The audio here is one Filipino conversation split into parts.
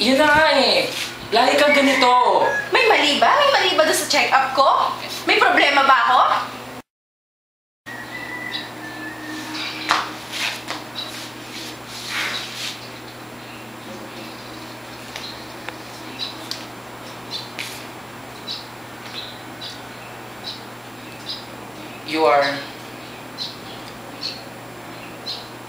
Yun na nga eh. Lagi kang ganito. May mali ba? May mali ba doon sa check-up ko? May problema ba ako?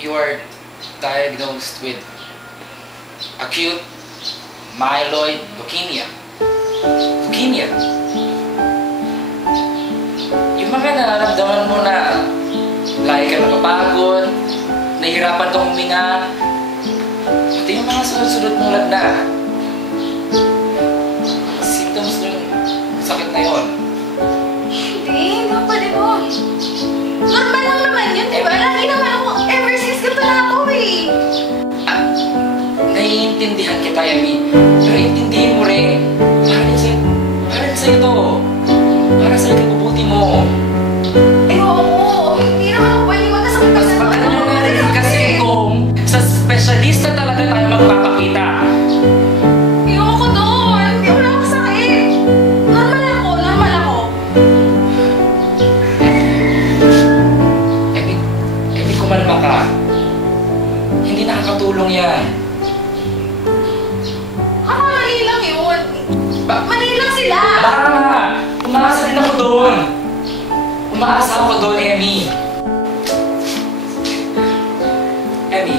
You are diagnosed with acute myeloid leukemia. Leukemia. Yung mga nararamdaman mo na lagi ka napapagod, nahihirapan kang huminga, pati yung mga sunod-sunod mong lagnat. Symptoms ng sakit na yun. Hindi pa din mo. Normal lang naman yun, di ba? Lagi naman ako, ever since ganito na ako eh. Naiintindihan kita, Amy. Pero intindihin mo rin. Para rin sa'yo to. Para sa ikabubuti mo. Eh, oo. Hindi naman ako pwede magkasakit Mas baka naman na rin kasi kung sa specialista talaga tayo magpapakita. Ayoko doon. Hindi ako nakakasakit. Normal ako. Amy, kumalma ka. Hindi nakakatulong yan. Mali lang yun. Mali lang sila. Baka nga! Umaasa din ako doon. Umaasa ako doon, Amy. Amy.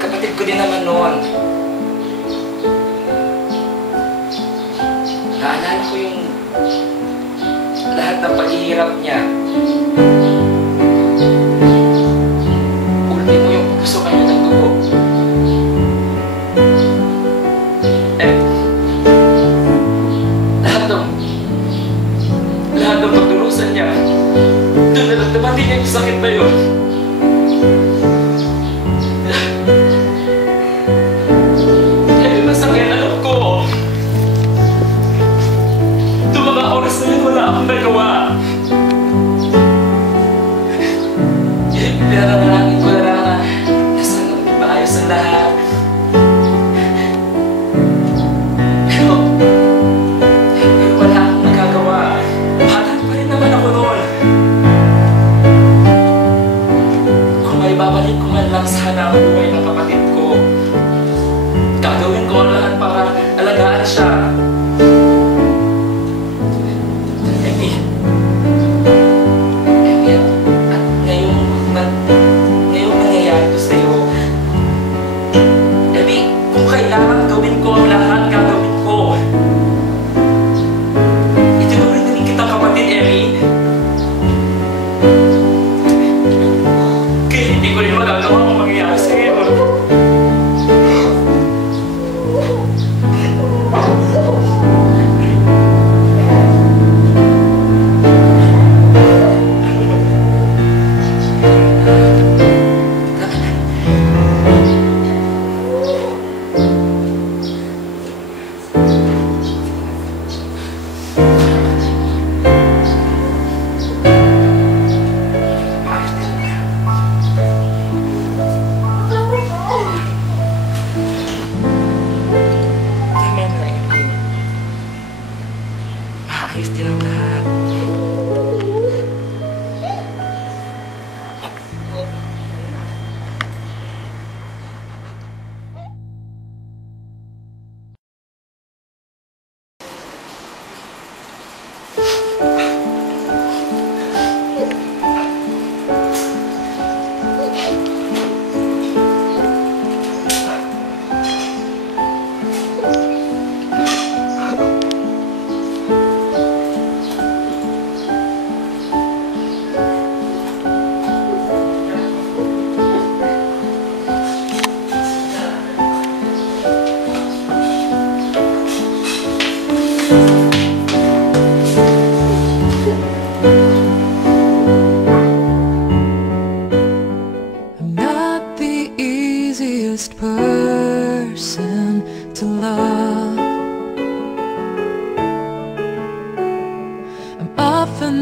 Kapatid ko din naman noon. Naalala ko yung lahat ng paghihirap niya. Ultimo yung gusto kanya ng dugo. Lahat ng pagdurusan niya, doon naramdaman din niya yung sakit na yun. Dahil masakit, alam ko. Doon mga oras na yun, wala akong nagawa. Pinanalangin ko na lang na sana maging maayos ang lahat. Pero wala akong nagagawa. Bata pa rin naman ako noon. Kung may babalik ko man lang sana ang buhay ng kapatid ko, gagawin ko ang lahat para alagaan siya.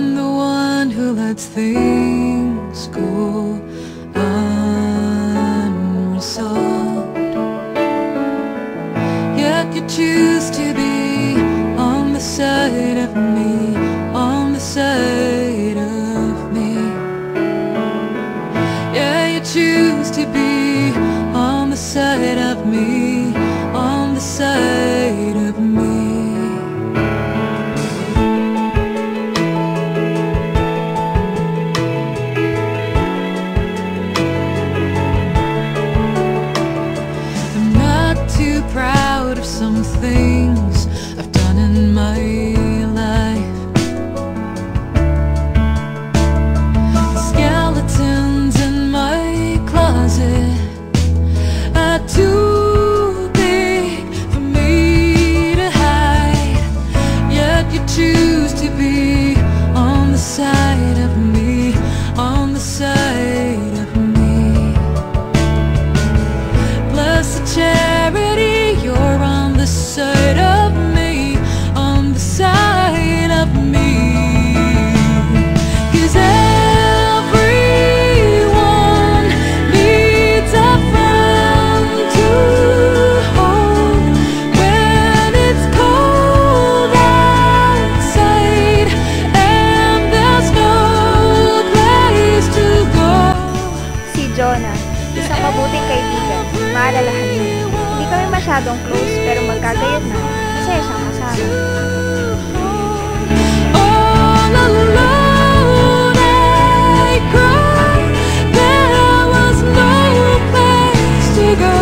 I'm the one who lets things go unresolved. Yet you choose to be on the side of me, on the side of me. Yeah, you choose to be on the side of me, on the side of me. I'm not too proud of some things I've done in my life. Skeletons in my closet are too big for me to hide. Yet you choose to be on the side of me, on the side of me. Blessed charity, you're on the side of me, on the side of me. 'Cause everyone needs a friend to hold when it's cold outside and there's no place to go. Si Jonah, isang mabuting kaibigan, maalalahanin niyo. Hindi kami masyadong close pero magkagayod na. Masaya siyang kasama. All alone I cried, there was no place to go.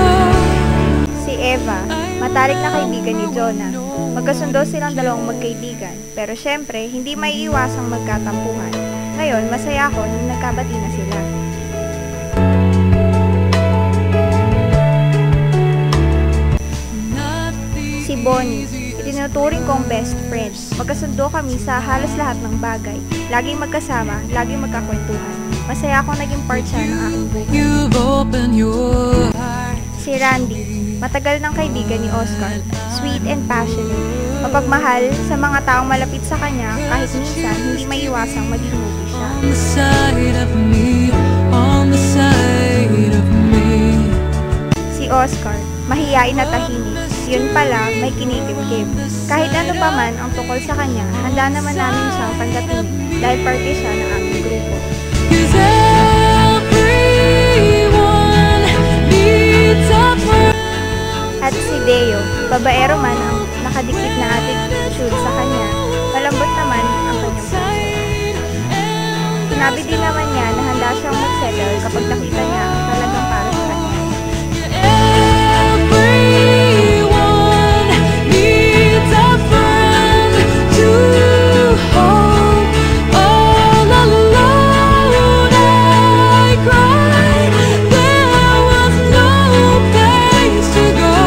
Si Eva, matalik na kaibigan ni Jonah. Magkasundo silang dalawang magkaibigan, pero syempre, hindi maiiwasang magkatampuhan. Ngayon, masaya ako nung nagkabati na sila. Si Bonnie, itinuturing kong best friend. Magkasundo kami sa halos lahat ng bagay. Laging magkasama, laging magkakwentuhan. Masaya akong naging part siya ng aking buhay. You've opened your heart. Si Randy, matagal ng kaibigan ni Oscar. Sweet and passionate. Mapagmahal sa mga taong malapit sa kanya kahit minsan hindi maiwasang maging movie siya. On the side of me, on the side of me. Si Oscar, mahiyain at tahimik. Yun pala, may kinikimkim. Kahit ano pa man ang tukol sa kanya, handa naman namin siyang tanggapin dahil parte siya ng aming grupo. 'Cause everyone needs a friend. At si Deo, babaero man ang nakadikit na attitude sa kanya, malambot naman ang kanyang puso. Sinabi din naman niya na handa siyang mag-settle kapag nakita niya ang talagang para sa kanya. Everyone needs a friend to hold. All alone I cried, there was no place to go.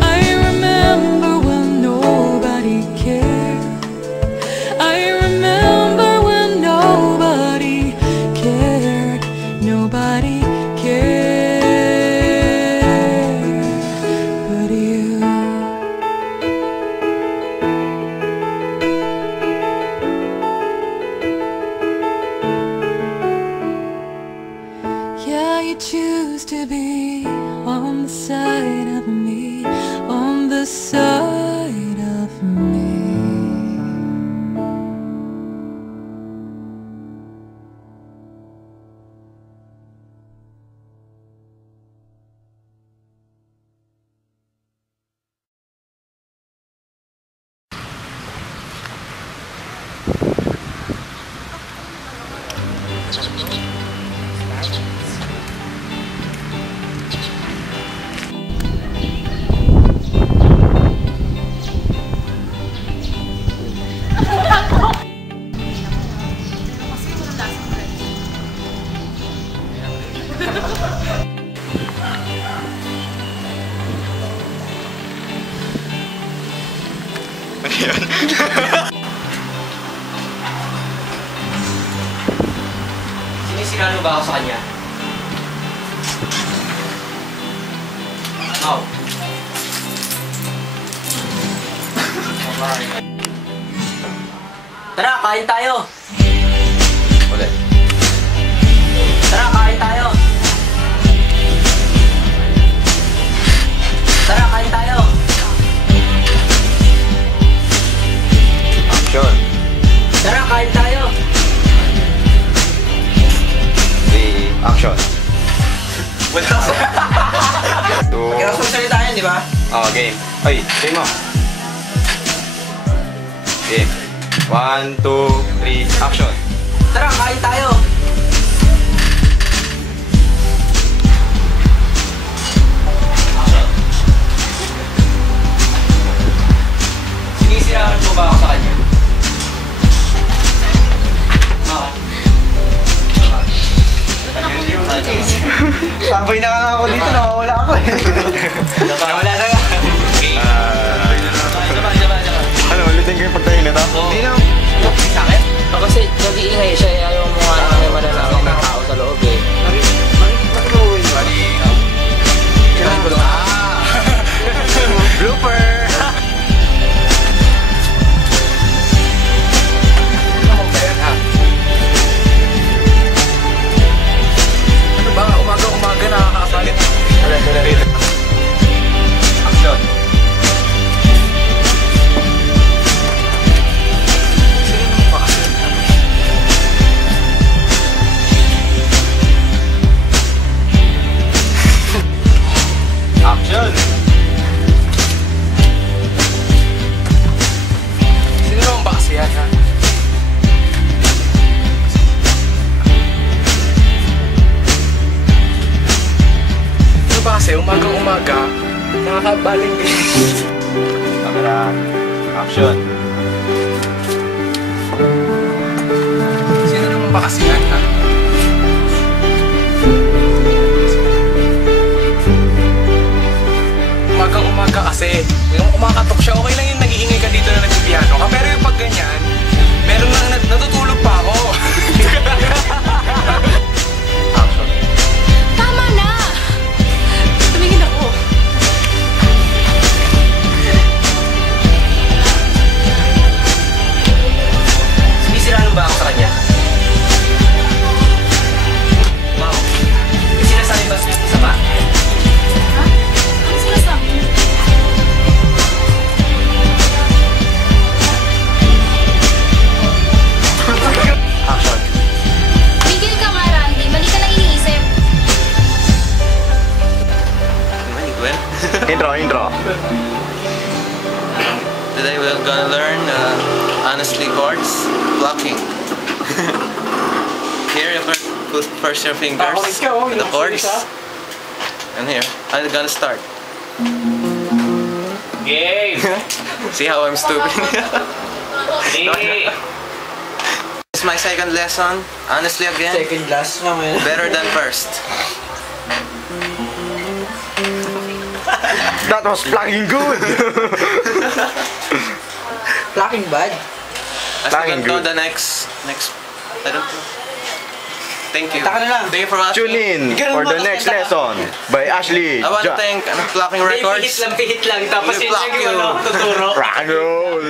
I remember when nobody cared. I remember when nobody cared. Nobody cared but you. Yeah, you choose to be on the side of me, on the side of me. Sinisiraan mo ba ako sa kanya? Mau. Tara, kain tayo. Ulit. Tara, kain tayo. Tara, kain tayo. Action. Tara, kain tayo. The action. Wala. Two. Kaya magsalita yan, di ba? Oh, game. Ay, game mo. Game. 1, 2, 3, action. Tara, kain tayo. Sinisiraan mo ba ako sa kanya? Tambay na nga ako dito, nawawala ako eh. Wala na nga. Ano, ulitin ko yung pagtahin na to? Hindi na. Sa akin? Kasi nag-iingay siya, ayaw mo nga na may malalaman ng tao sa loob eh. Blooper! Ano ba? Umaga-umaga nakakapalit. Action. Action. Sino naman ba kasi yan, ha? Ano ba kasi? Umaga-umaga, nakakabaling din. Camera. Action. Sino naman ba kasi yan, ha? Umagang-umaga kasi, yung kumakatok siya, okay lang yung nag-iingay ka dito na nagpipiano ka. Pero yung pag ganyan, meron lang natutulog pa ako. Action. Tama na! Tumingin ako. Sinisiraan mo ba ako sa kanya? Wow. May sinasabi ba sa isa pa? Ha? Ano sinasabi mo? Action. Tigil ka nga, Randy. Mali ka lang iniisip. Intro. Today we're gonna learn honestly chords, blocking. Here you put first your fingers in the chords, and here I'm gonna start. Game! See how I'm stupid? Game! This is my second lesson. Honestly again, Second glass naman. better than first. That was fucking good. Plucking bad. Let's Fucking go to good. the next. I don't know. Thank you. Taka na lang. Thank you for watching. Tune in for the next lesson by Ashley. I want to thank Blocking Records. Pihit lang. Tapos We yun block yung you. tuturo. Rock and roll.